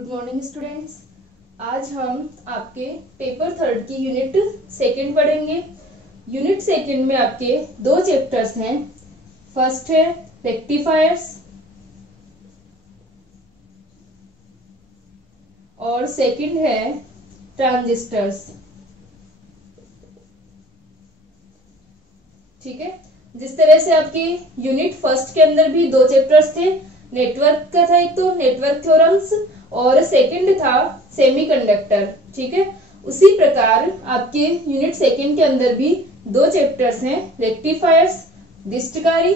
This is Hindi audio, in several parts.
Good morning students. आज हम आपके पेपर थर्ड की यूनिट सेकंड पढ़ेंगे। यूनिट सेकंड में आपके दो चैप्टर्स हैं। फर्स्ट है रेक्टिफायर्स और सेकंड है ट्रांजिस्टर्स। ठीक है, जिस तरह से आपके यूनिट फर्स्ट के अंदर भी दो चैप्टर्स थे, नेटवर्क का था एक तो नेटवर्क थ्योरम्स और सेकंड था सेमीकंडक्टर। ठीक है, उसी प्रकार आपके यूनिट सेकंड के अंदर भी दो चैप्टर्स हैं, रेक्टिफायर्स दिष्टकारी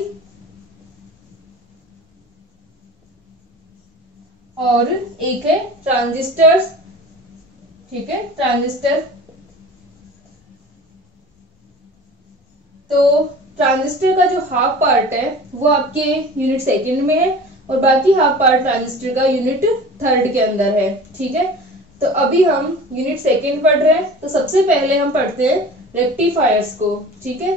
और एक है ट्रांजिस्टर्स। ठीक है, ट्रांजिस्टर। तो ट्रांजिस्टर का जो हाफ पार्ट है वो आपके यूनिट सेकंड में है और बाकी हाफ पार्ट ट्रांजिस्टर का यूनिट थर्ड के अंदर है। ठीक है, तो अभी हम यूनिट सेकंड पढ़ रहे हैं। तो सबसे पहले हम पढ़ते हैं रेक्टिफायर्स को। ठीक है,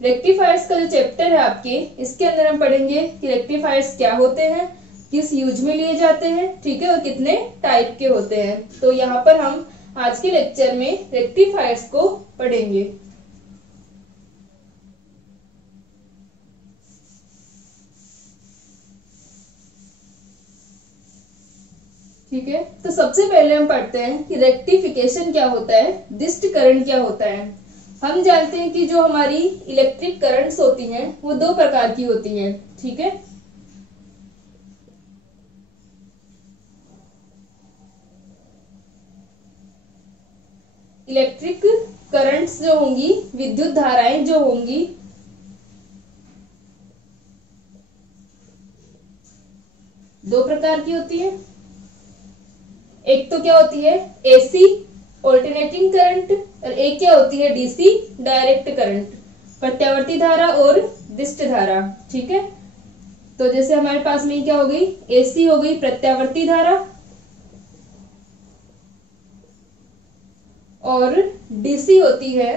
रेक्टिफायर्स का जो चैप्टर है आपके, इसके अंदर हम पढ़ेंगे कि रेक्टिफायर्स क्या होते हैं, किस यूज में लिए जाते हैं, ठीक है, और कितने टाइप के होते हैं। तो यहाँ पर हम आज के लेक्चर में रेक्टिफायर्स को पढ़ेंगे। ठीक है, तो सबसे पहले हम पढ़ते हैं कि रेक्टिफिकेशन क्या होता है, डिस्ट करंट क्या होता है। हम जानते हैं कि जो हमारी इलेक्ट्रिक करंट्स होती हैं वो दो प्रकार की होती हैं। ठीक है, इलेक्ट्रिक करंट्स जो होंगी, विद्युत धाराएं जो होंगी, दो प्रकार की होती है। एक तो क्या होती है एसी ऑल्टरनेटिंग करंट और एक क्या होती है डीसी डायरेक्ट करंट, प्रत्यावर्ती धारा और डिस्ट धारा। ठीक है, तो जैसे हमारे पास में क्या हो गई, एसी हो गई प्रत्यावर्ती धारा और डीसी होती है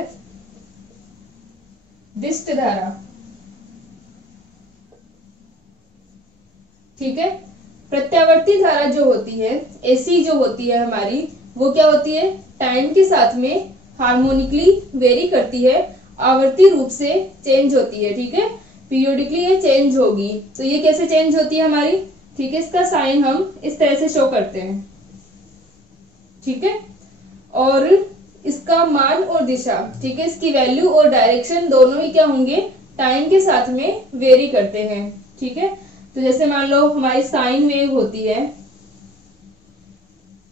डिस्ट धारा। ठीक है, प्रत्यावर्ती धारा जो होती है, एसी जो होती है हमारी, वो क्या होती है, टाइम के साथ में हार्मोनिकली वेरी करती है, आवर्ती रूप से चेंज होती है। ठीक है, पीरियोडिकली ये चेंज होगी। तो ये कैसे चेंज होती है हमारी, ठीक है, इसका साइन हम इस तरह से शो करते हैं। ठीक है, और इसका मान और दिशा, ठीक है, इसकी वैल्यू और डायरेक्शन दोनों ही क्या होंगे, टाइम के साथ में वेरी करते हैं। ठीक है, तो जैसे मान लो हमारी साइन वेव होती है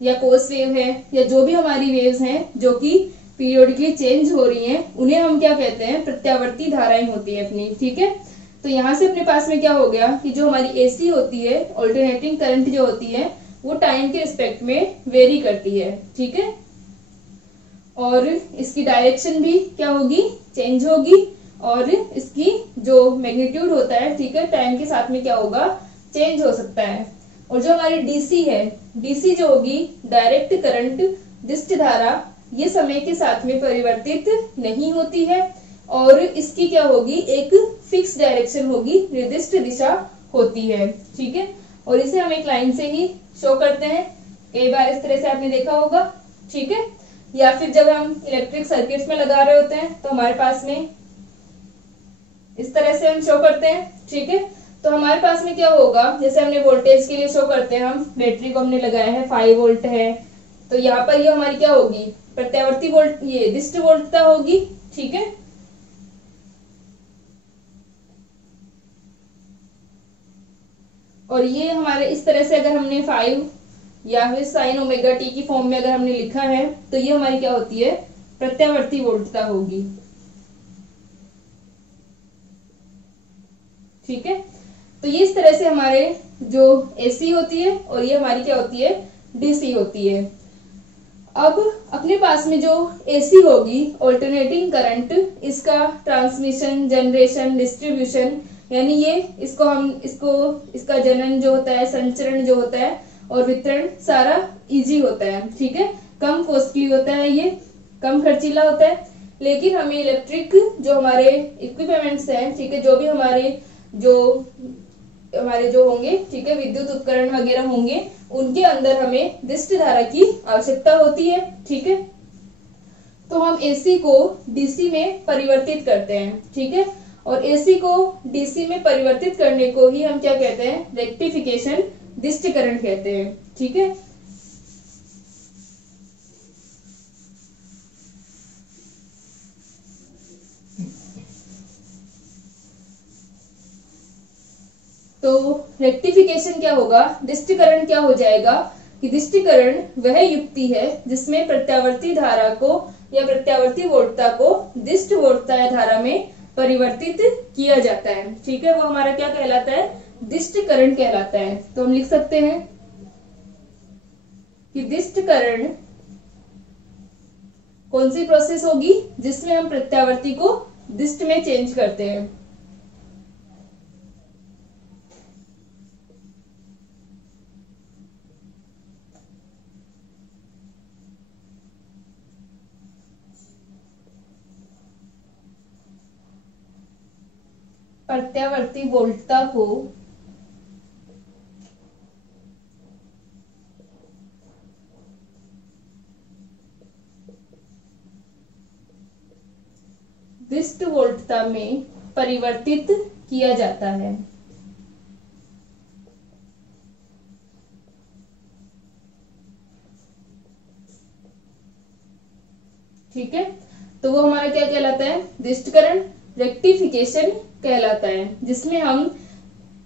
या कोस वेव है या जो भी हमारी वेव्स हैं जो कि पीरियोडिकली चेंज हो रही हैं, उन्हें हम क्या कहते हैं, प्रत्यावर्ती धाराएं होती है अपनी। ठीक है, तो यहां से अपने पास में क्या हो गया कि जो हमारी एसी होती है, ऑल्टरनेटिंग करंट जो होती है, वो टाइम के रिस्पेक्ट में वेरी करती है। ठीक है, और इसकी डायरेक्शन भी क्या होगी, चेंज होगी और इसकी जो मैग्नीट्यूड होता है, ठीक है, टाइम के साथ में क्या होगा, चेंज हो सकता है। और जो हमारी डीसी है, डीसी जो होगी डायरेक्ट करंट डिस्ट धारा, ये समय के साथ में परिवर्तित नहीं होती है और इसकी क्या होगी, एक फिक्स डायरेक्शन होगी, निर्दिष्ट दिशा होती है। ठीक है, और इसे हम एक लाइन से ही शो करते हैं, कई बार इस तरह से आपने देखा होगा। ठीक है, या फिर जब हम इलेक्ट्रिक सर्किट्स में लगा रहे होते हैं तो हमारे पास में इस तरह से हम शो करते हैं। ठीक है, तो हमारे पास में क्या होगा, जैसे हमने वोल्टेज के लिए शो करते हैं, हम बैटरी को हमने लगाया है 5 वोल्ट है, तो यहाँ पर ये हमारी क्या होगी, प्रत्यावर्ती वोल्ट, ये डिस्ट वोल्टता होगी। ठीक है, और ये हमारे इस तरह से अगर हमने 5 या फिर साइन ओमेगा टी की फॉर्म में अगर हमने लिखा है तो ये हमारी क्या होती है, प्रत्यावर्ती वोल्टता होगी। ठीक है, तो ये इस तरह से हमारे जो एसी होती है और ये हमारी क्या होती है, डीसी होती है। अब अपने पास में जो एसी होगी, ऑल्टरनेटिंग करंट, इसका ट्रांसमिशन, जनरेशन, डिस्ट्रीब्यूशन, यानी ये इसका जनन जो होता है, संचरण जो होता है और वितरण सारा इजी होता है। ठीक है, कम कॉस्टली होता है, ये कम खर्चीला होता है। लेकिन हमें इलेक्ट्रिक जो हमारे इक्विपमेंट्स हैं, ठीक है, जो भी हमारे जो हमारे जो होंगे, ठीक है, विद्युत उपकरण वगैरह होंगे, उनके अंदर हमें दिष्ट धारा की आवश्यकता होती है। ठीक है, तो हम एसी को डीसी में परिवर्तित करते हैं। ठीक है, और एसी को डीसी में परिवर्तित करने को ही हम क्या कहते हैं, रेक्टिफिकेशन, दिष्टकरण कहते हैं। ठीक है, तो रेक्टिफिकेशन क्या होगा, दिष्टकरण क्या हो जाएगा कि दिष्टकरण वह युक्ति है जिसमें प्रत्यावर्ती धारा को या प्रत्यावर्ती वोल्टता को दिष्ट वोल्टता या धारा में परिवर्तित किया जाता है। ठीक है, वो हमारा क्या कहलाता है, दिष्टकरण कहलाता है। तो हम लिख सकते हैं कि दिष्टकरण कौन सी प्रोसेस होगी जिसमें हम प्रत्यावर्ती को दिष्ट में चेंज करते हैं। प्रत्यावर्ती वोल्टता को दिष्ट वोल्टता में परिवर्तित किया जाता है। ठीक है, तो वो हमारा क्या कहलाता है, दिष्टकरण, रेक्टिफिकेशन कहलाता है, जिसमें हम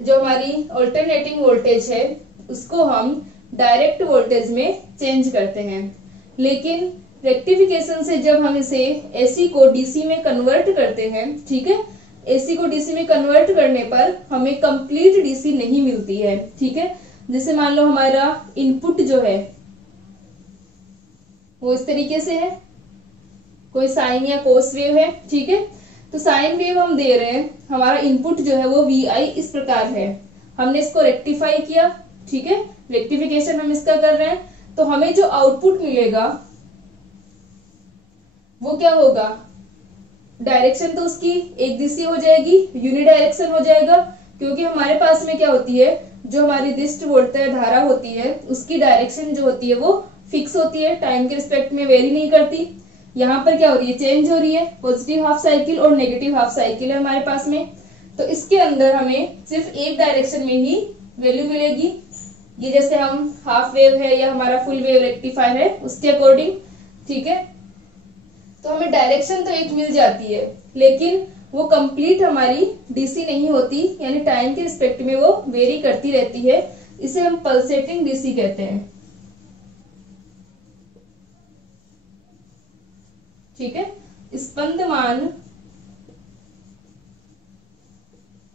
जो हमारी ऑल्टरनेटिंग वोल्टेज है उसको हम डायरेक्ट वोल्टेज में चेंज करते हैं। लेकिन रेक्टिफिकेशन से जब हम इसे एसी को डीसी में कन्वर्ट करते हैं, ठीक है, एसी को डीसी में कन्वर्ट करने पर हमें कंप्लीट डीसी नहीं मिलती है। ठीक है, जैसे मान लो हमारा इनपुट जो है वो इस तरीके से है, कोई साइन या कोस वेव है। ठीक है, तो साइन वेव हम दे रहे हैं, हमारा इनपुट जो है वो वी इस प्रकार है, हमने इसको रेक्टिफाई किया। ठीक है, रेक्टिफिकेशन हम इसका कर रहे हैं, तो हमें जो आउटपुट मिलेगा वो क्या होगा, डायरेक्शन तो उसकी एक दिशा हो जाएगी, यूनिडायरेक्शन हो जाएगा, क्योंकि हमारे पास में क्या होती है, जो हमारी दिष्ट वोल्टता धारा होती है उसकी डायरेक्शन जो होती है वो फिक्स होती है, टाइम के रिस्पेक्ट में वेरी नहीं करती। यहाँ पर क्या हो रही है, चेंज हो रही है, पॉजिटिव हाफ साइकिल और नेगेटिव हाफ साइकिल है हमारे पास में। तो इसके अंदर हमें सिर्फ एक डायरेक्शन में ही वैल्यू मिलेगी, ये जैसे हम हाफ वेव है या हमारा फुल वेव रेक्टिफायर है उसके अकॉर्डिंग। ठीक है, तो हमें डायरेक्शन तो एक मिल जाती है, लेकिन वो कंप्लीट हमारी डीसी नहीं होती, यानी टाइम के रिस्पेक्ट में वो वेरी करती रहती है। इसे हम पल्सेटिंग डीसी कहते हैं। ठीक है, स्पंदमान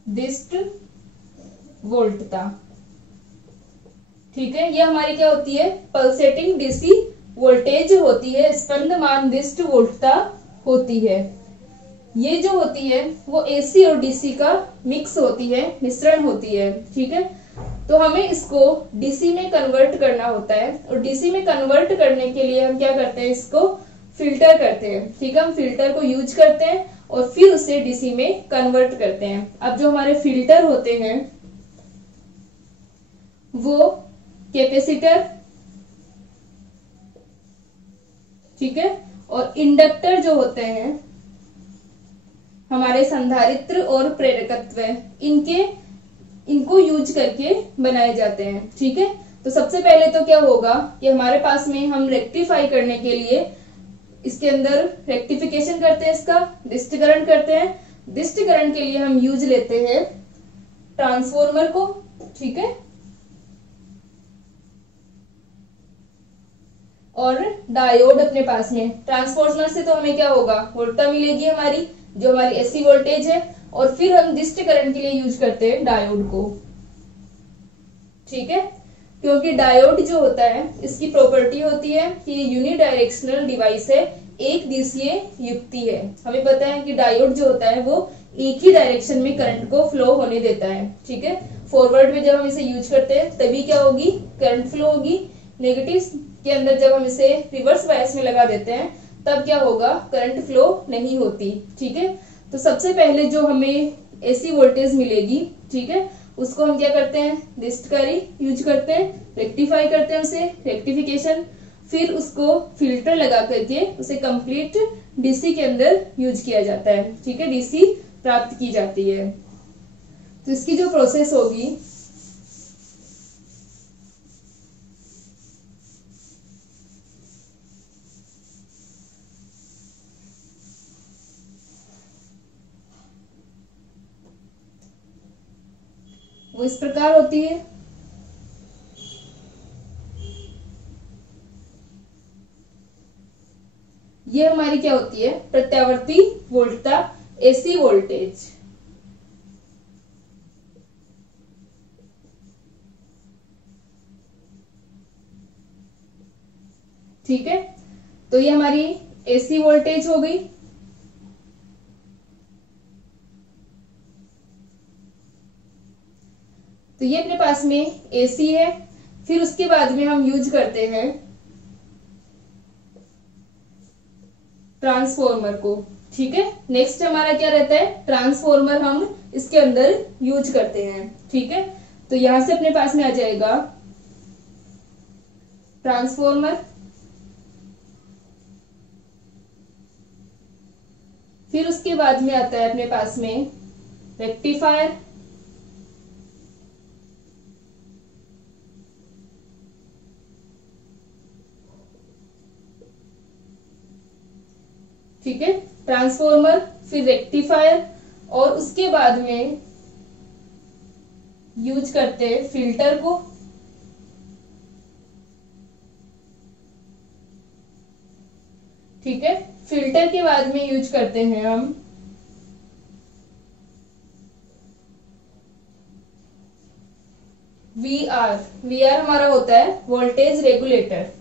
दिष्ट वोल्टता। ठीक है, ये हमारी क्या होती है, पल्सेटिंग डीसी वोल्टेज होती है, स्पंदमान दिष्ट वोल्टता होती है। ये जो होती है वो एसी और डीसी का मिक्स होती है, मिश्रण होती है। ठीक है, तो हमें इसको डीसी में कन्वर्ट करना होता है, और डीसी में कन्वर्ट करने के लिए हम क्या करते हैं, इसको फिल्टर करते हैं। ठीक है, हम फिल्टर को यूज करते हैं और फिर उसे डीसी में कन्वर्ट करते हैं। अब जो हमारे फिल्टर होते हैं वो कैपेसिटर, ठीक है, और इंडक्टर जो होते हैं हमारे संधारित्र और प्रेरकत्व, इनको यूज करके बनाए जाते हैं। ठीक है, तो सबसे पहले तो क्या होगा कि हमारे पास में हम रेक्टिफाई करने के लिए इसके अंदर रेक्टिफिकेशन करते हैं, इसका दिष्टकरण करते हैं। दिष्टकरण के लिए हम यूज लेते हैं ट्रांसफॉर्मर को। ठीक है, और डायोड अपने पास में। ट्रांसफॉर्मर से तो हमें क्या होगा, वोल्टता मिलेगी हमारी, जो हमारी एसी वोल्टेज है, और फिर हम दिष्टकरण के लिए यूज करते हैं डायोड को। ठीक है, क्योंकि डायोड जो होता है इसकी प्रॉपर्टी होती है कि ये यूनिडायरेक्शनल डिवाइस है, एक दिशीय युक्ति है। हमें पता है कि डायोड जो होता है वो एक ही डायरेक्शन में करंट को फ्लो होने देता है। ठीक है, फॉरवर्ड में जब हम इसे यूज करते हैं तभी क्या होगी, करंट फ्लो होगी। नेगेटिव के अंदर जब हम इसे रिवर्स बायस में लगा देते हैं तब क्या होगा, करंट फ्लो नहीं होती। ठीक है, तो सबसे पहले जो हमें एसी वोल्टेज मिलेगी, ठीक है, उसको हम क्या करते हैं, डिस्टकारी यूज करते हैं, रेक्टिफाई करते हैं उसे, रेक्टिफिकेशन, फिर उसको फिल्टर लगा करके उसे कंप्लीट डीसी के अंदर यूज किया जाता है। ठीक है, डीसी प्राप्त की जाती है। तो इसकी जो प्रोसेस होगी वो इस प्रकार होती है। ये हमारी क्या होती है, प्रत्यावर्ती वोल्टता, एसी वोल्टेज। ठीक है, तो ये हमारी एसी वोल्टेज हो गई। तो ये अपने पास में एसी है। फिर उसके बाद में हम यूज करते हैं ट्रांसफॉर्मर को। ठीक है, नेक्स्ट हमारा क्या रहता है, ट्रांसफॉर्मर हम इसके अंदर यूज करते हैं। ठीक है, तो यहां से अपने पास में आ जाएगा ट्रांसफॉर्मर, फिर उसके बाद में आता है अपने पास में रेक्टिफायर, ठीक है, ट्रांसफॉर्मर फिर रेक्टिफायर, और उसके बाद में यूज करते हैं फिल्टर को। ठीक है, फिल्टर के बाद में यूज करते हैं हम वीआर। वीआर हमारा होता है वोल्टेज रेगुलेटर।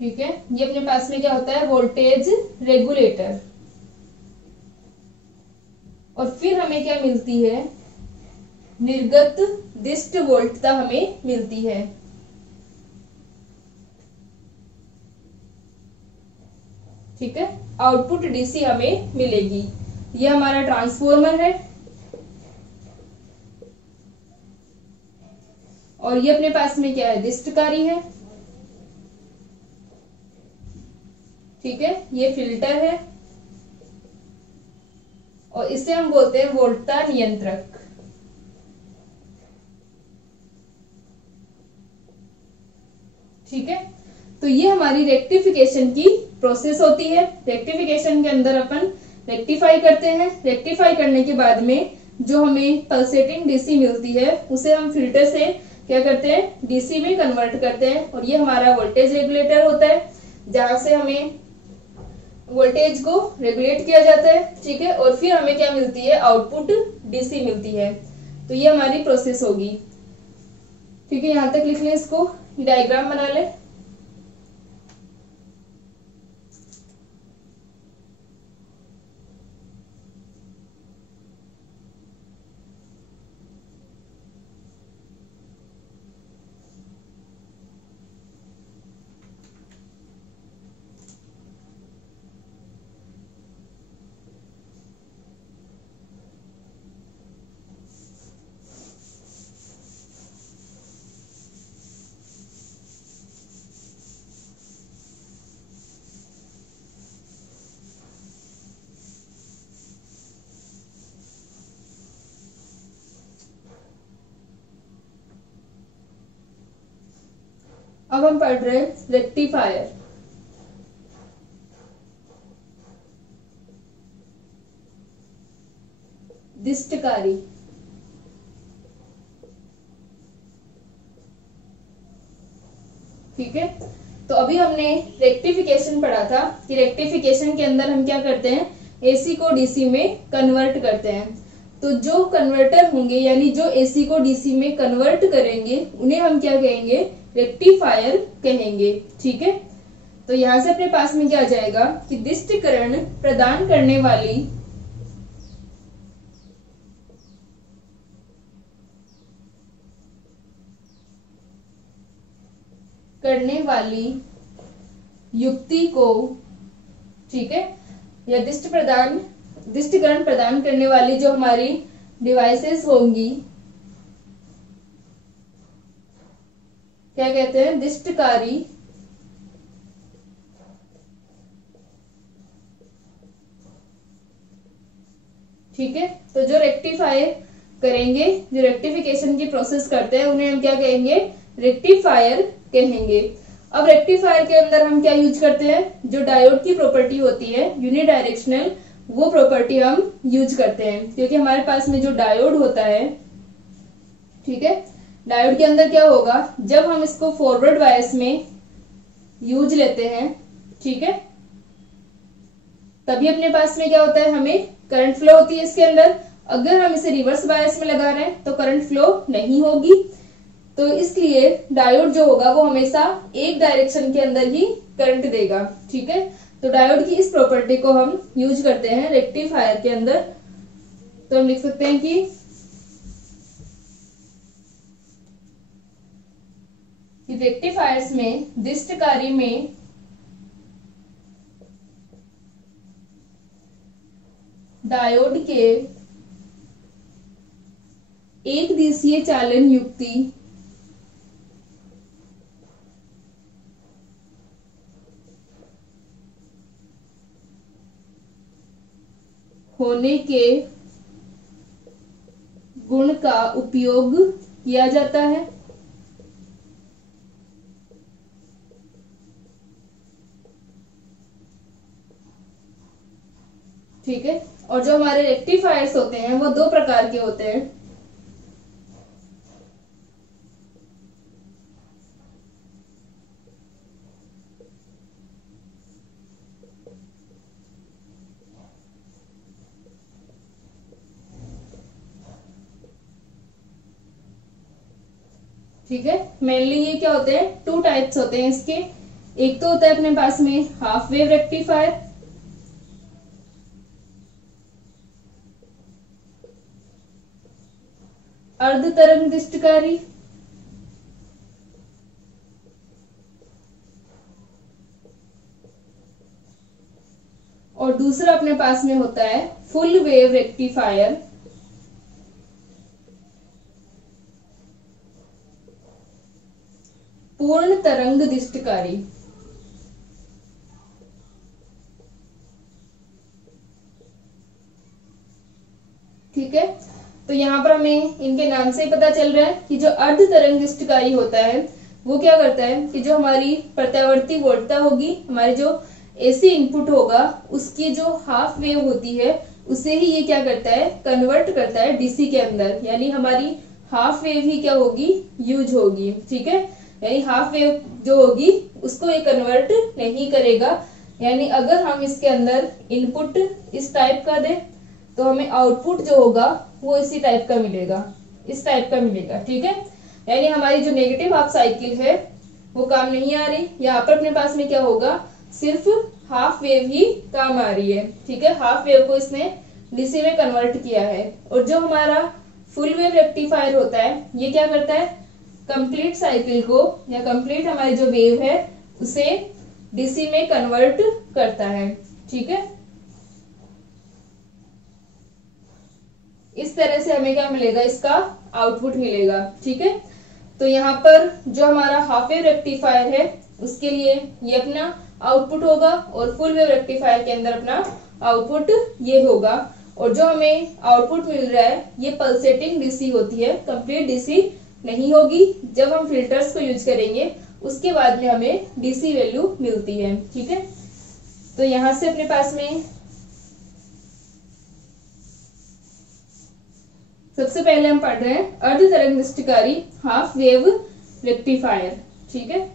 ठीक है, ये अपने पास में क्या होता है, वोल्टेज रेगुलेटर। और फिर हमें क्या मिलती है, निर्गत दिष्ट वोल्टता हमें मिलती है। ठीक है, आउटपुट डीसी हमें मिलेगी। ये हमारा ट्रांसफॉर्मर है और ये अपने पास में क्या है, दिष्टकारी है। ठीक है, ये फिल्टर है और इसे हम बोलते हैं वोल्टता नियंत्रक। ठीक है, तो ये हमारी रेक्टिफिकेशन की प्रोसेस होती है। रेक्टिफिकेशन के अंदर अपन रेक्टिफाई करते हैं। रेक्टिफाई करने के बाद में जो हमें पल्सेटिंग डीसी मिलती है उसे हम फिल्टर से क्या करते हैं, डीसी में कन्वर्ट करते हैं। और ये हमारा वोल्टेज रेगुलेटर होता है जहां से हमें वोल्टेज को रेगुलेट किया जाता है। ठीक है, और फिर हमें क्या मिलती है, आउटपुट डीसी मिलती है। तो ये हमारी प्रोसेस होगी। ठीक है, यहां तक लिख लें, इसको डायग्राम बना ले। अब हम पढ़ रहे हैं रेक्टिफायर। दिष्टकारी। ठीक है, तो अभी हमने रेक्टिफिकेशन पढ़ा था कि रेक्टिफिकेशन के अंदर हम क्या करते हैं, एसी को डीसी में कन्वर्ट करते हैं। तो जो कन्वर्टर होंगे यानी जो एसी को डीसी में कन्वर्ट करेंगे उन्हें हम क्या कहेंगे, रेक्टिफायर कहेंगे। ठीक है, तो यहां से अपने पास में क्या आ जाएगा कि दिष्टकरण प्रदान करने वाली करने वाली युक्ति को, ठीक है, या दिष्टकरण प्रदान करने वाली जो हमारी डिवाइसेस होंगी, क्या कहते हैं, दिष्टकारी ठीक है। तो जो रेक्टिफाई करेंगे, जो रेक्टिफिकेशन की प्रोसेस करते हैं, उन्हें हम क्या कहेंगे, रेक्टिफायर कहेंगे। अब रेक्टिफायर के अंदर हम क्या यूज करते हैं, जो डायोड की प्रॉपर्टी होती है यूनिडायरेक्शनल, वो प्रॉपर्टी हम यूज करते हैं, क्योंकि हमारे पास में जो डायोड होता है, ठीक है, डायोड के अंदर क्या होगा, जब हम इसको फॉरवर्ड बायस में यूज लेते हैं, ठीक है, तभी अपने पास में क्या होता है, हमें करंट फ्लो होती है इसके अंदर। अगर हम इसे रिवर्स बायस में लगा रहे हैं तो करंट फ्लो नहीं होगी। तो इसलिए डायोड जो होगा वो हमेशा एक डायरेक्शन के अंदर ही करंट देगा, ठीक है। तो डायोड की इस प्रॉपर्टी को हम यूज करते हैं रेक्टिफायर के अंदर। तो हम लिख सकते हैं कि रेक्टिफायर्स में, दिष्टकारी में डायोड के एक दिशीय चालन युक्ति होने के गुण का उपयोग किया जाता है, ठीक है। और जो हमारे रेक्टिफायर्स होते हैं वो दो प्रकार के होते हैं। ठीक है, मेनली ये क्या होते हैं, टू टाइप्स होते हैं इसके। एक तो होता है अपने पास में हाफ वेव रेक्टिफायर, अर्ध तरंग दिष्टकारी, और दूसरा अपने पास में होता है फुल वेव रेक्टिफायर, पूर्ण तरंग दिष्टकारी। ठीक है, तो यहाँ पर हमें इनके नाम से ही पता चल रहा है कि जो अर्ध तरंग दिष्टकारी होता है वो क्या करता है कि जो हमारी प्रत्यावर्ती वोल्टता होगी, हमारे जो एसी इनपुट होगा, उसकी जो हाफ वेव होती है उसे ही ये क्या करता है, कन्वर्ट करता है डीसी के अंदर। यानी हमारी हाफ वेव ही क्या होगी, यूज होगी। ठीक है, यानी हाफ वेव जो होगी उसको ये कन्वर्ट नहीं करेगा। यानी अगर हम इसके अंदर इनपुट इस टाइप का दें तो हमें आउटपुट जो होगा वो इसी टाइप का मिलेगा, इस टाइप का मिलेगा। ठीक है, यानी हमारी जो नेगेटिव हाफ साइकिल है वो काम नहीं आ रही। यहाँ पर अपने पास में क्या होगा, सिर्फ हाफ वेव ही काम आ रही है। ठीक है, हाफ वेव को इसने डीसी में कन्वर्ट किया है। और जो हमारा फुल वेव रेक्टिफायर होता है ये क्या करता है, कंप्लीट साइकिल को या कंप्लीट हमारी जो वेव है उसे डीसी में कन्वर्ट करता है। ठीक है, इस तरह से हमें क्या मिलेगा, इसका आउटपुट मिलेगा। ठीक है, तो यहाँ पर जो हमारा हाफ वेव रेक्टिफायर है उसके लिए ये अपना आउटपुट होगा और फुल वेव रेक्टिफायर के अंदर अपना आउटपुट ये होगा। और जो हमें आउटपुट मिल रहा है ये पल्सेटिंग डीसी होती है, कंप्लीट डीसी नहीं होगी। जब हम फिल्टर्स को यूज करेंगे उसके बाद में हमें डीसी वैल्यू मिलती है। ठीक है, तो यहां से अपने पास में सबसे पहले हम पढ़ रहे हैं अर्ध तरंग दिष्टकारी हाफ वेव रेक्टिफायर। ठीक है,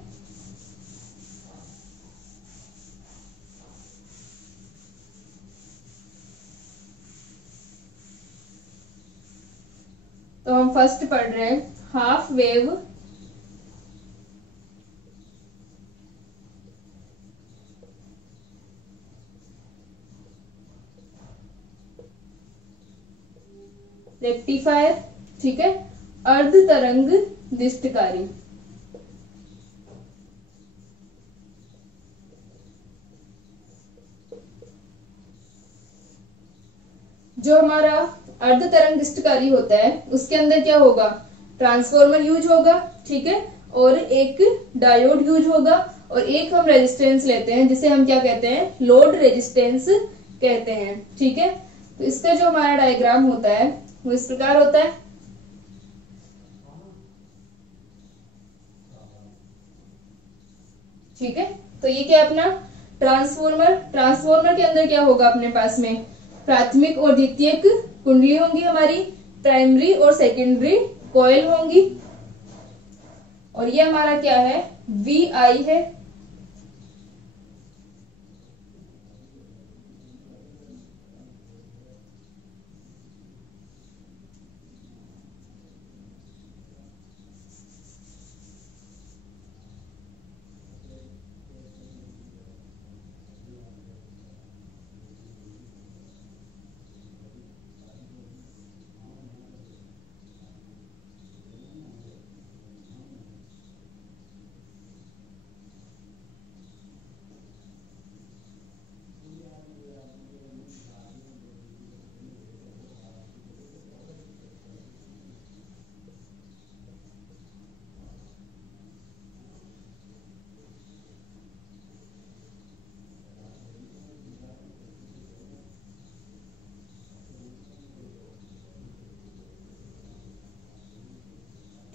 तो हम फर्स्ट पढ़ रहे हैं हाफ वेव रेक्टिफायर। ठीक है, अर्ध तरंग दिष्टकारी। जो हमारा अर्ध तरंगिष्टकारी होता है उसके अंदर क्या होगा, ट्रांसफॉर्मर यूज होगा, ठीक है, और एक डायोड यूज होगा, और एक हम रेजिस्टेंस लेते हैं जिसे हम क्या कहते हैं, लोड रेजिस्टेंस कहते हैं, ठीक है। तो इसका जो हमारा डायग्राम होता है वो इस प्रकार होता है, ठीक है। तो ये क्या अपना ट्रांसफॉर्मर, ट्रांसफॉर्मर के अंदर क्या होगा अपने पास में, प्राथमिक और द्वितीयक कुंडली होंगी हमारी, प्राइमरी और सेकेंडरी कॉइल होंगी, और ये हमारा क्या है, VI है,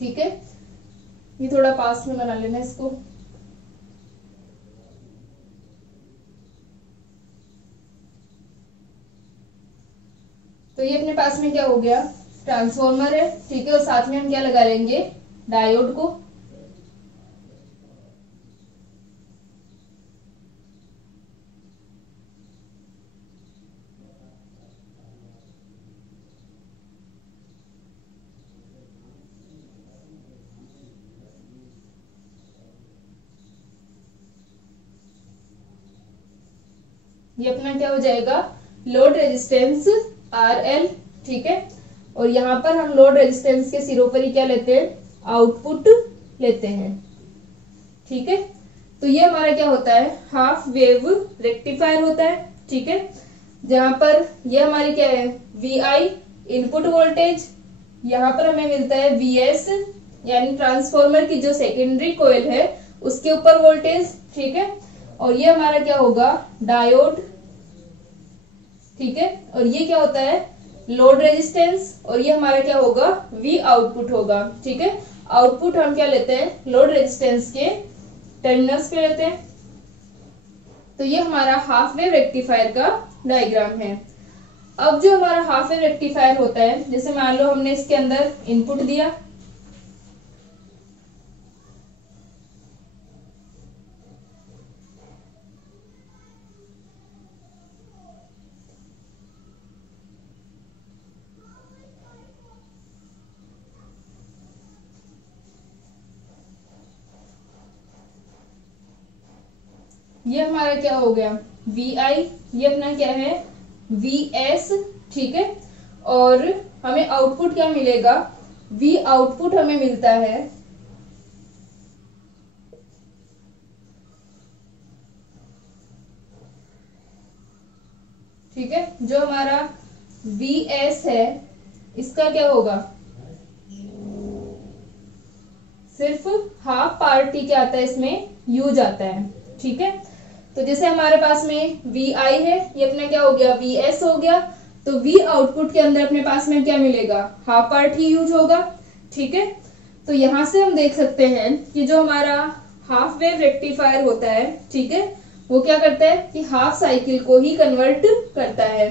ठीक है। ये थोड़ा पास में बना लेना इसको। तो ये अपने पास में क्या हो गया, ट्रांसफॉर्मर है, ठीक है, और साथ में हम क्या लगा लेंगे, डायोड को। ये अपना क्या हो जाएगा, लोड रेजिस्टेंस RL, ठीक है, और यहाँ पर हम लोड रेजिस्टेंस के सिरों पर ही क्या लेते हैं, आउटपुट लेते हैं, ठीक है। तो ये हमारा क्या होता है, हाफ वेव रेक्टिफायर होता है, ठीक है, जहां पर ये हमारी क्या है, VI इनपुट वोल्टेज, यहाँ पर हमें मिलता है VS यानी ट्रांसफॉर्मर की जो सेकेंडरी कॉइल है उसके ऊपर वोल्टेज, ठीक है, और ये हमारा क्या होगा, डायोड, ठीक है, और ये क्या होता है, लोड रेजिस्टेंस, और ये हमारा क्या होगा, V आउटपुट होगा, ठीक है। आउटपुट हम क्या लेते हैं, लोड रेजिस्टेंस के टर्मिनल्स पे लेते हैं। तो ये हमारा हाफ वेव रेक्टिफायर का डायग्राम है। अब जो हमारा हाफ वेव रेक्टिफायर होता है, जैसे मान लो हमने इसके अंदर इनपुट दिया, ये हमारा क्या हो गया, VI, ये अपना क्या है, VS, ठीक है, और हमें आउटपुट क्या मिलेगा, V आउटपुट हमें मिलता है, ठीक है। जो हमारा VS है इसका क्या होगा, सिर्फ हाफ पार्ट ही क्या आता है इसमें, यूज आता है, ठीक है। तो जैसे हमारे पास में VI है, ये अपना क्या हो गया, VS हो गया, तो V आउटपुट के अंदर अपने पास में क्या मिलेगा, हाफ पार्ट ही यूज होगा, ठीक है। तो यहां से हम देख सकते हैं कि जो हमारा हाफ वेव रेक्टिफायर होता है, ठीक है, वो क्या करता है कि हाफ साइकिल को ही कन्वर्ट करता है।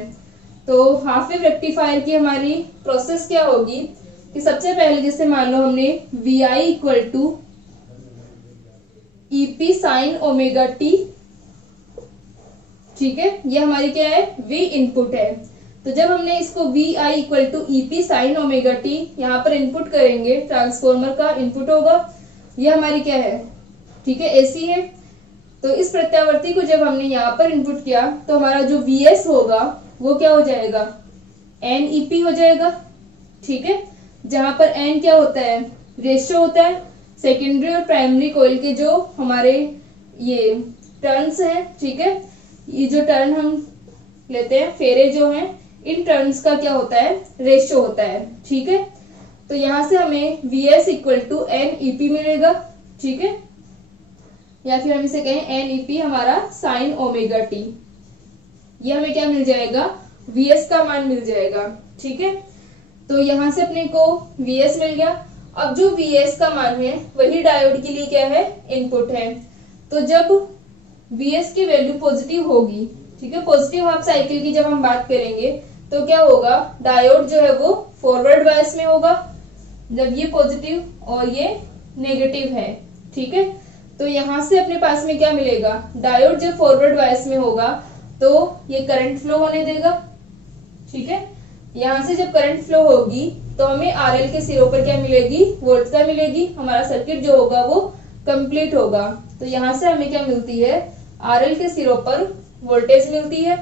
तो हाफ वेव रेक्टिफायर की हमारी प्रोसेस क्या होगी कि सबसे पहले जैसे मान लो हमने VI equal to EP sine omega t, ठीक है, ये हमारी क्या है, V इनपुट है। तो जब हमने इसको VI equal to EP sine omega t यहाँ पर इनपुट करेंगे, ट्रांसफॉर्मर का इनपुट होगा, ये हमारी क्या है, ठीक है, AC है। तो इस प्रत्यावर्ती को जब हमने यहाँ पर इनपुट किया तो हमारा जो VS होगा वो क्या हो जाएगा, NEP हो जाएगा, ठीक है, जहां पर N क्या होता है, रेशियो होता है सेकेंडरी और प्राइमरी कॉइल के जो हमारे ये टर्न्स हैं, ठीक है, ये जो टर्न हम लेते हैं, फेरे जो हैं, इन टर्म्स का क्या होता है, रेशियो होता है। ठीक है, तो यहां से हमें Vs equal to N EP मिलेगा। ठीक है, या फिर हम इसे कहें एन ईपी हमारा साइन ओमेगा टी, ये हमें क्या मिल जाएगा, Vs का मान मिल जाएगा। ठीक है, तो यहां से अपने को Vs मिल गया। अब जो Vs का मान है वही डायोड के लिए क्या है, इनपुट है। तो जब Vs की वैल्यू पॉजिटिव होगी, ठीक है, पॉजिटिव हाफ साइकिल की जब हम बात करेंगे तो क्या होगा, डायोड जो है वो फॉरवर्ड बायस में होगा जब ये पॉजिटिव और ये नेगेटिव है। ठीक है, तो यहां से अपने पास में क्या मिलेगा, डायोड जब फॉरवर्ड बायस में होगा तो ये करंट फ्लो होने देगा। ठीक है, यहां से जब करंट फ्लो होगी तो हमें आरएल के सिरों पर क्या मिलेगी, वोल्टता मिलेगी। हमारा सर्किट जो होगा वो कंप्लीट होगा। तो यहां से हमें क्या मिलती है, आरएल के सिरों पर वोल्टेज मिलती है।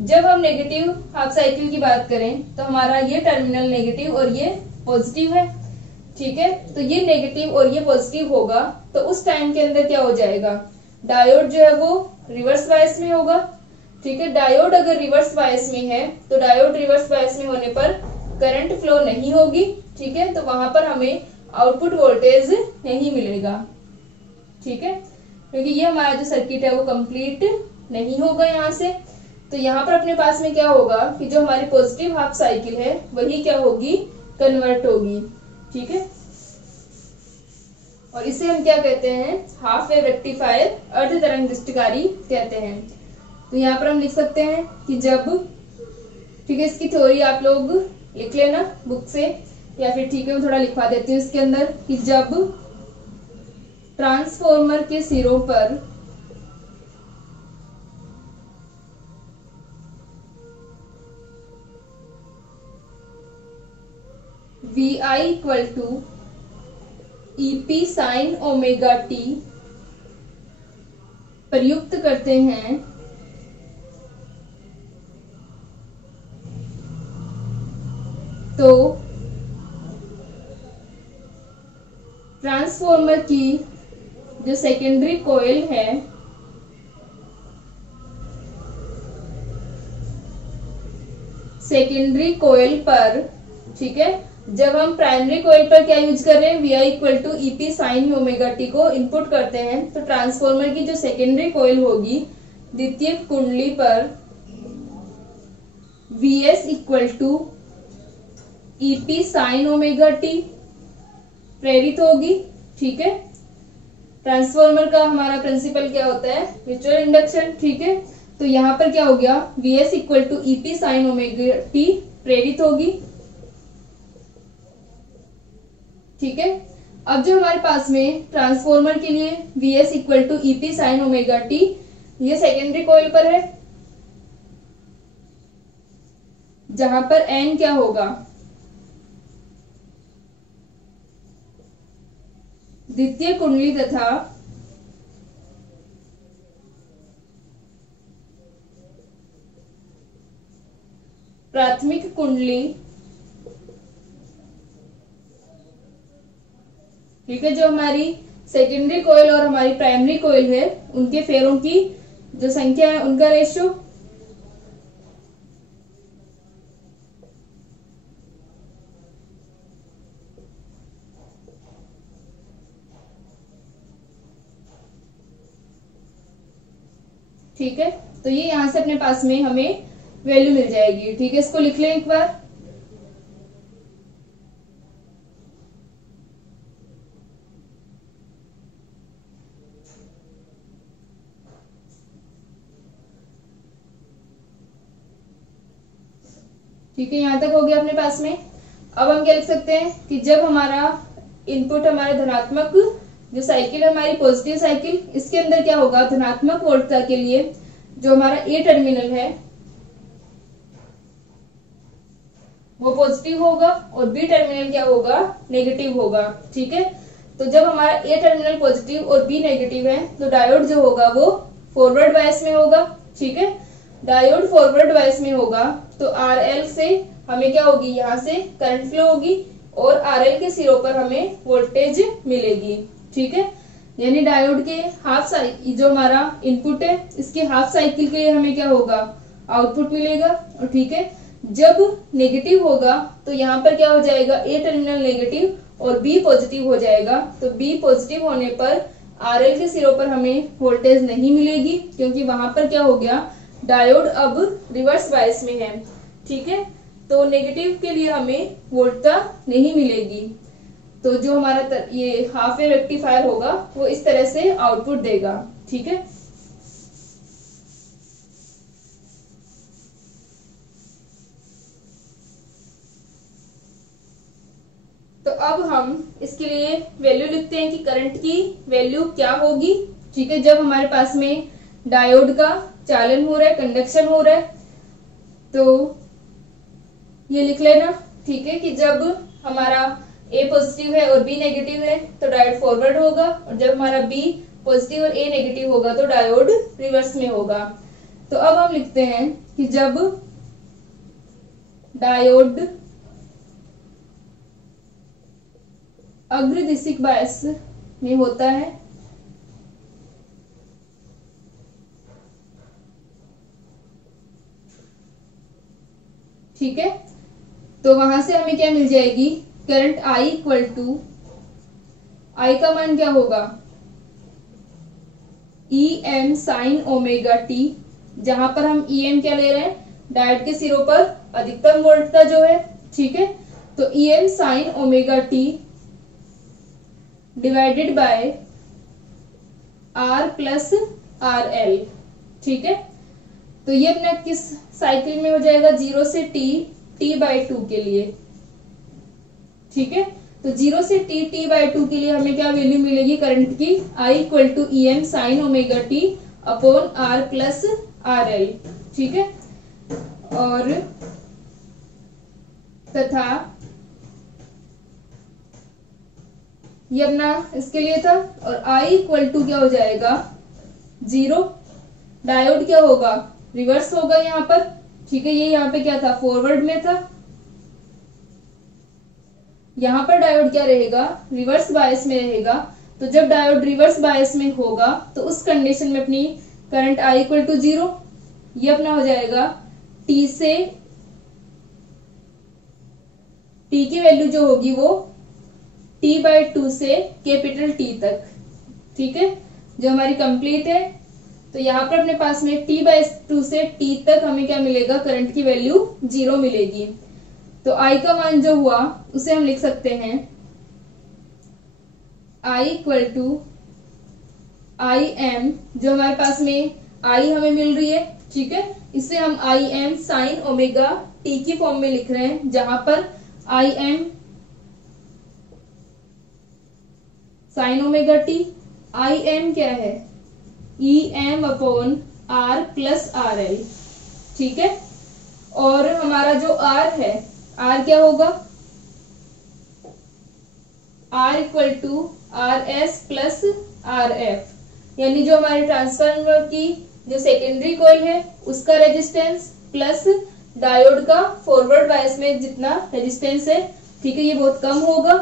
जब हम नेगेटिव हाफ साइकिल की बात करें तो हमारा ये टर्मिनल नेगेटिव और ये पॉजिटिव है। ठीक है, तो ये नेगेटिव और ये पॉजिटिव होगा तो उस टाइम के अंदर क्या हो जाएगा, डायोड जो है वो रिवर्स बायस में होगा। ठीक है, डायोड अगर रिवर्स बायस में है तो डायोड रिवर्स बायस में होने पर करंट फ्लो नहीं होगी। ठीक है, तो वहां पर हमें आउटपुट वोल्टेज नहीं मिलेगा। ठीक है, क्योंकि ये हमारा जो सर्किट है वो कंप्लीट नहीं होगा यहाँ से। तो यहाँ पर अपने पास में क्या होगा कि जो हमारी पॉजिटिव हाफ साइकिल है वही क्या होगी, कन्वर्ट होगी। ठीक है, और इसे हम क्या कहते हैं, हाफ वेव रेक्टिफायर, अर्ध तरंग दृष्टिकारी कहते हैं। तो यहाँ पर हम लिख सकते हैं कि जब, ठीक है, इसकी थ्योरी आप लोग लिख लेना बुक से, या फिर ठीक है मैं थोड़ा लिखवा देती हूँ इसके अंदर कि जब ट्रांसफॉर्मर के सिरों पर VI equal to EP sine omega t प्रयुक्त करते हैं तो ट्रांसफॉर्मर की जो सेकेंडरी कॉइल है सेकेंडरी कॉइल पर, ठीक है, जब हम प्राइमरी कॉइल पर क्या यूज कर रहे हैं, VI equal to EP sine omega t को इनपुट करते हैं तो ट्रांसफॉर्मर की जो सेकेंडरी कॉइल होगी द्वितीय कुंडली पर VS equal to EP sine omega t प्रेरित होगी। ठीक है, ट्रांसफॉर्मर का हमारा प्रिंसिपल क्या होता है, म्यूचुअल इंडक्शन। ठीक है, तो यहाँ पर क्या हो गया, VS equal to EP sine omega t प्रेरित होगी। ठीक है, अब जो हमारे पास में ट्रांसफॉर्मर के लिए VS equal to EP sine omega t, ये सेकेंडरी कॉइल पर है जहां पर N क्या होगा, द्वितीय कुंडली तथा प्राथमिक कुंडली। ठीक है, जो हमारी सेकेंडरी कॉइल और हमारी प्राइमरी कॉइल है उनके फेरों की जो संख्या है उनका रेशियो। ठीक है, तो ये यहां से अपने पास में हमें वैल्यू मिल जाएगी। ठीक है, इसको लिख लें एक बार। ठीक है, यहां तक हो गया अपने पास में। अब हम क्या लिख सकते हैं कि जब हमारा इनपुट हमारा धनात्मक जो साइकिल है हमारी पॉजिटिव साइकिल, इसके अंदर क्या होगा, धनात्मक वोल्टता के लिए जो हमारा ए टर्मिनल है वो पॉजिटिव होगा और बी टर्मिनल क्या होगा, नेगेटिव होगा। ठीक है, तो जब हमारा ए टर्मिनल पॉजिटिव और बी नेगेटिव है तो डायोड जो होगा वो फॉरवर्ड बायस में होगा। ठीक है, डायोड फॉरवर्ड बायस में होगा तो आरएल से हमें क्या होगी, यहाँ से करंट फ्लो होगी और आरएल के सिरों पर हमें वोल्टेज मिलेगी। ठीक है, यानी डायोड के हाफ साइकिल जो हमारा इनपुट है इसके हाफ साइकिल के लिए हमें क्या होगा, आउटपुट मिलेगा। और ठीक है, जब नेगेटिव होगा तो यहाँ पर क्या हो जाएगा, ए टर्मिनल नेगेटिव और बी पॉजिटिव हो जाएगा। तो बी पॉजिटिव होने पर आरएल के सिरों पर हमें वोल्टेज नहीं मिलेगी, क्योंकि वहां पर क्या हो गया, डायोड अब रिवर्स बायस में है। ठीक है, तो नेगेटिव के लिए हमें वोल्टता नहीं मिलेगी। तो जो हमारा ये हाफ वेव रेक्टिफायर होगा वो इस तरह से आउटपुट देगा। ठीक है, तो अब हम इसके लिए वैल्यू लिखते हैं कि करंट की वैल्यू क्या होगी। ठीक है, जब हमारे पास में डायोड का चालन हो रहा है, कंडक्शन हो रहा है, तो ये लिख लेना। ठीक है, कि जब हमारा ए पॉजिटिव है और बी नेगेटिव है तो डायोड फॉरवर्ड होगा, और जब हमारा बी पॉजिटिव और ए नेगेटिव होगा तो डायोड रिवर्स में होगा। तो अब हम लिखते हैं कि जब डायोड अग्रदिशिक बायस में होता है, ठीक है, तो वहां से हमें क्या मिल जाएगी, current I equal to, I का मान क्या होगा, E M sine omega t, जहां पर हम ई एम क्या ले रहे हैं, डायोड के सिरों पर अधिकतम वोल्टता जो है। ठीक है, तो E M sine omega t divided by R plus R L. ठीक है, तो ये अपना किस साइकिल में हो जाएगा, 0 से t/2 के लिए। ठीक है, तो 0 से t/2 के लिए हमें क्या वैल्यू मिलेगी करंट की, I equal to E M sine omega t upon R plus R L. ठीक है, और तथा ये अपना इसके लिए था, और I इक्वल टू क्या हो जाएगा 0, डायोड क्या होगा, रिवर्स होगा यहाँ पर। ठीक है, ये यहाँ पे क्या था, फॉरवर्ड में था, यहाँ पर डायोड क्या रहेगा, रिवर्स बायस में रहेगा। तो जब डायोड रिवर्स बायस में होगा तो उस कंडीशन में अपनी करंट I इक्वल टू 0, ये अपना हो जाएगा t से, t की वैल्यू जो होगी वो t/2 से कैपिटल T तक। ठीक है, जो हमारी कंप्लीट है। तो यहाँ पर अपने पास में t/2 से t तक हमें क्या मिलेगा, करंट की वैल्यू 0 मिलेगी। तो I का मान जो हुआ उसे हम लिख सकते हैं I equal to I M, जो हमारे पास में I हमें मिल रही है। ठीक है, इसे हम I M sine omega t की फॉर्म में लिख रहे हैं, जहां पर I M sine omega t, I M क्या है, E M upon R plus R L. ठीक है, और हमारा जो आर है, आर क्या होगा, R equal to R S plus R F, यानी जो हमारे ट्रांसफार्मर की जो सेकेंडरी कॉइल है उसका रेजिस्टेंस प्लस डायोड का फॉरवर्ड बायस में जितना रेजिस्टेंस है। ठीक है, ये बहुत कम होगा,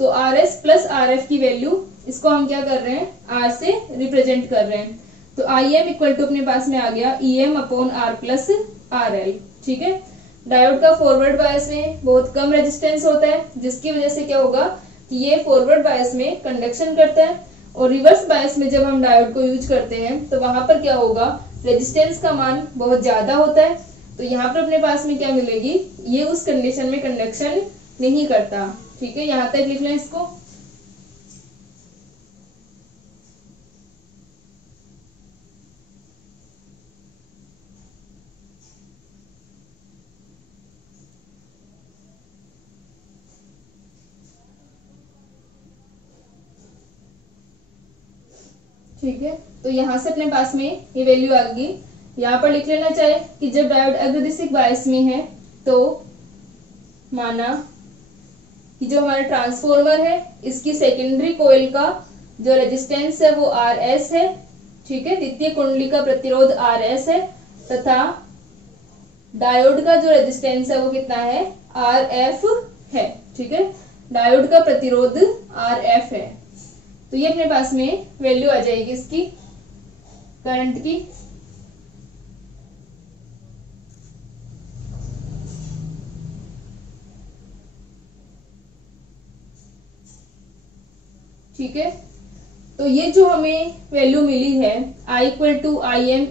तो are S plus R F की वैल्यू, इसको हम क्या कर रहे हैं, आर से रिप्रेजेंट कर रहे हैं। तो आई एम इक्वल टू अपने पास में आ गया E M upon R plus R L. ठीक है, डायोड का फॉरवर्ड बायस में बहुत कम रेजिस्टेंस होता है, जिसकी वजह से क्या होगा कि ये फॉरवर्ड बायस में कंडक्शन करता है, और रिवर्स बायस में जब हम डायोड को यूज करते हैं तो वहां पर क्या होगा, रेजिस्टेंस का मान बहुत ज्यादा होता है। तो यहाँ पर अपने पास में क्या मिलेगी, ये उस कंडीशन में कंडक्शन नहीं करता। ठीक है, यहाँ तक लिख लें इसको। ठीक है, तो यहां से अपने पास में ये वैल्यू आ गई। यहाँ पर लिख लेना चाहे कि जब डायोड अग्रदिशिक बायस में है तो माना कि जो हमारा ट्रांसफॉर्मर है इसकी सेकेंडरी कॉइल का जो रेजिस्टेंस है वो आर एस है। ठीक है, द्वितीय कुंडली का प्रतिरोध आर एस है, तथा डायोड का जो रेजिस्टेंस है वो कितना है, आर एफ है। ठीक है, डायोड का प्रतिरोध आर एफ है। तो ये अपने पास में वैल्यू आ जाएगी इसकी करंट की। ठीक है। तो ये जो हमें वैल्यू मिली है I equal to I M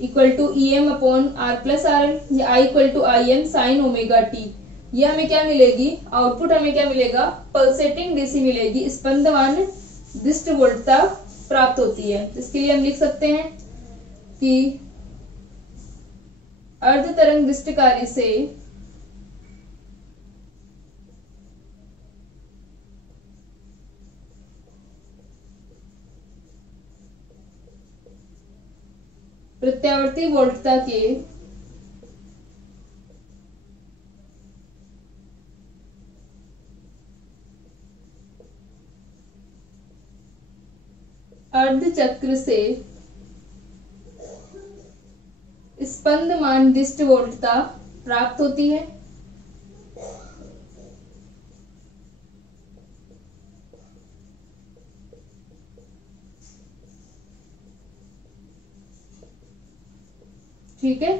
equal to E M upon R plus R N, या I equal to I M sine omega t, ये हमें क्या मिलेगी, आउटपुट हमें क्या मिलेगा, पल्सेटिंग डीसी मिलेगी, स्पंदमान विशिष्ट वोल्टता प्राप्त होती है। इसके लिए हम लिख सकते हैं कि अर्ध तरंग विशिष्टकारी से प्रत्यावर्ती वोल्टता के अर्ध चक्र से स्पंदमान विशिष्ट वोल्टता प्राप्त होती है। ठीक है,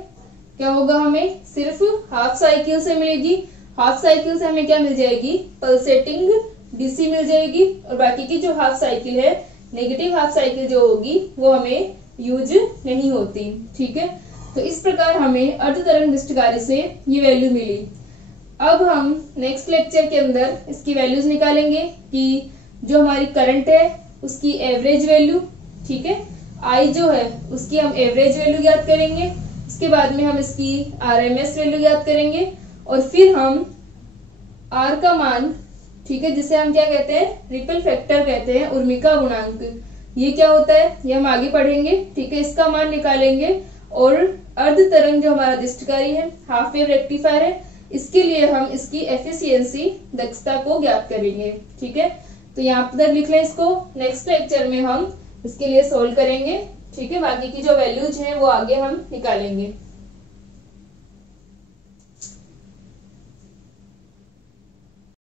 क्या होगा, हमें सिर्फ हाफ साइकिल से मिलेगी, हाफ साइकिल से हमें क्या मिल जाएगी, पल्सेटिंग डीसी मिल जाएगी, और बाकी की जो हाफ साइकिल है, नेगेटिव हाफ साइकिल जो होगी वो हमें यूज नहीं होती। ठीक है, तो इस प्रकार हमें अर्ध तरंग विशिष्टकारी से ये वैल्यू मिली। अब हम नेक्स्ट लेक्चर के अंदर इसकी वैल्यूज निकालेंगे कि जो हमारी करंट है उसकी एवरेज वैल्यू, ठीक है, आई जो है उसकी हम एवरेज वैल्यू ज्ञात करेंगे, उसके बाद में हम इसकी आरएमएस वैल्यू ज्ञात करेंगे, और फिर हम आर का मान, ठीक है, जिसे हम क्या कहते हैं, रिपल फैक्टर कहते हैं, उर्मिका गुणांक, ये क्या होता है ये हम आगे पढ़ेंगे। ठीक है, इसका मान निकालेंगे, और अर्ध तरंग जो हमारा विशिष्टकारी है, हाफ वेव रेक्टिफायर है, इसके लिए हम इसकी एफिशिएंसी दक्षता को ज्ञात करेंगे। ठीक है, तो यहाँ पर लिख लें इसको, नेक्स्ट लेक्चर में हम इसके लिए सोल्व करेंगे। ठीक है, बाकी की जो वैल्यूज हैं वो आगे हम निकालेंगे।